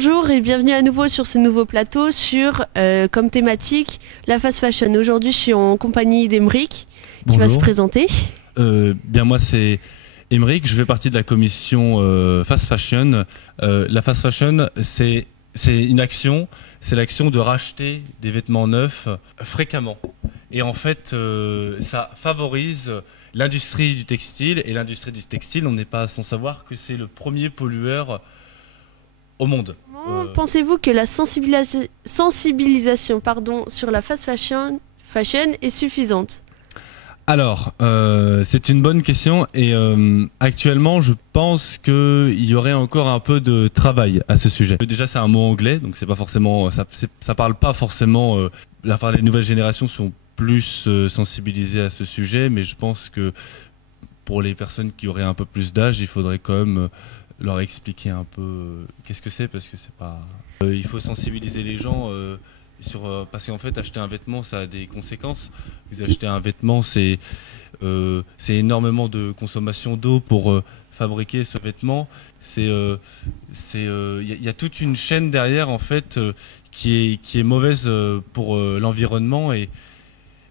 Bonjour et bienvenue à nouveau sur ce nouveau plateau sur, comme thématique, la fast fashion. Aujourd'hui, je suis en compagnie d'Aymeric qui va se présenter. Bien moi c'est Aymeric, je fais partie de la commission fast fashion. La fast fashion c'est une action, c'est l'action de racheter des vêtements neufs fréquemment. Et en fait ça favorise l'industrie du textile, et l'industrie du textile, on n'est pas sans savoir que c'est le premier pollueur au monde. Pensez-vous que la sensibilisation sur la fast fashion est suffisante? Alors, c'est une bonne question et actuellement, je pense qu'il y aurait encore un peu de travail à ce sujet. Déjà, c'est un mot anglais, donc c'est pas forcément, ça parle pas forcément. Les nouvelles générations sont plus sensibilisées à ce sujet, mais je pense que pour les personnes qui auraient un peu plus d'âge, il faudrait quand même leur expliquer un peu qu'est-ce que c'est, parce que c'est pas. Il faut sensibiliser les gens. Parce qu'en fait, acheter un vêtement, ça a des conséquences. Vous achetez un vêtement, c'est énormément de consommation d'eau pour fabriquer ce vêtement. Il y a toute une chaîne derrière en fait qui est mauvaise pour l'environnement,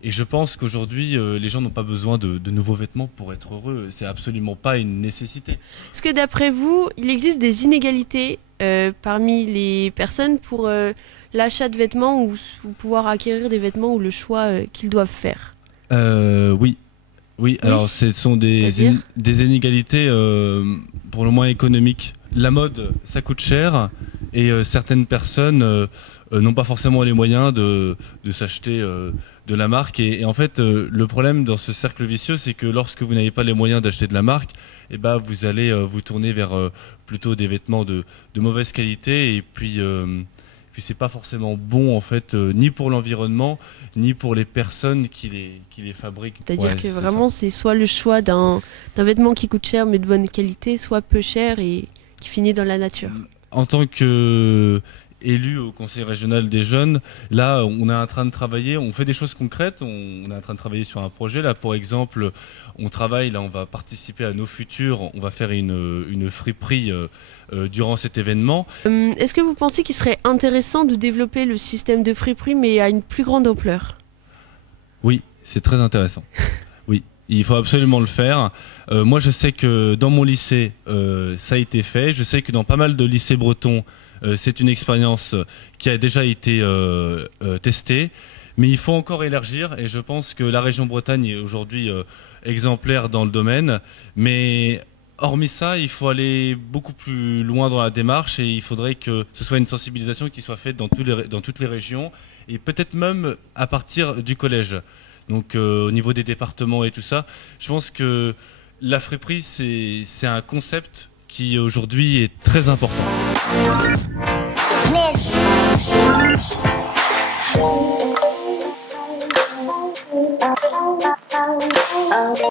et je pense qu'aujourd'hui, les gens n'ont pas besoin de nouveaux vêtements pour être heureux. C'est absolument pas une nécessité. Est-ce que d'après vous, il existe des inégalités parmi les personnes pour l'achat de vêtements ou pouvoir acquérir des vêtements ou le choix qu'ils doivent faire? Oui. Alors ce sont des inégalités pour le moins économiques. La mode, ça coûte cher, et certaines personnes n'ont pas forcément les moyens de s'acheter de la marque. Et en fait, le problème dans ce cercle vicieux, c'est que lorsque vous n'avez pas les moyens d'acheter de la marque, eh ben, vous allez vous tourner vers plutôt des vêtements de mauvaise qualité, et puis c'est pas forcément bon en fait, ni pour l'environnement ni pour les personnes qui les fabriquent. C'est-à-dire que vraiment c'est soit le choix d'un vêtement qui coûte cher mais de bonne qualité, soit peu cher et qui finit dans la nature. En tant que élu au conseil régional des jeunes, là on est en train de travailler, on fait des choses concrètes, on est en train de travailler sur un projet. Là pour exemple, on va participer à nos futurs, on va faire une friperie durant cet événement. Est-ce que vous pensez qu'il serait intéressant de développer le système de friperie mais à une plus grande ampleur? Oui, c'est très intéressant. Oui, il faut absolument le faire. Moi je sais que dans mon lycée ça a été fait, je sais que dans pas mal de lycées bretons c'est une expérience qui a déjà été testée, mais il faut encore élargir, et je pense que la région Bretagne est aujourd'hui exemplaire dans le domaine. Mais hormis ça, il faut aller beaucoup plus loin dans la démarche, et il faudrait que ce soit une sensibilisation qui soit faite dans toutes les régions, et peut-être même à partir du collège. Donc au niveau des départements et tout ça, je pense que la friperie, c'est un concept qui aujourd'hui est très important.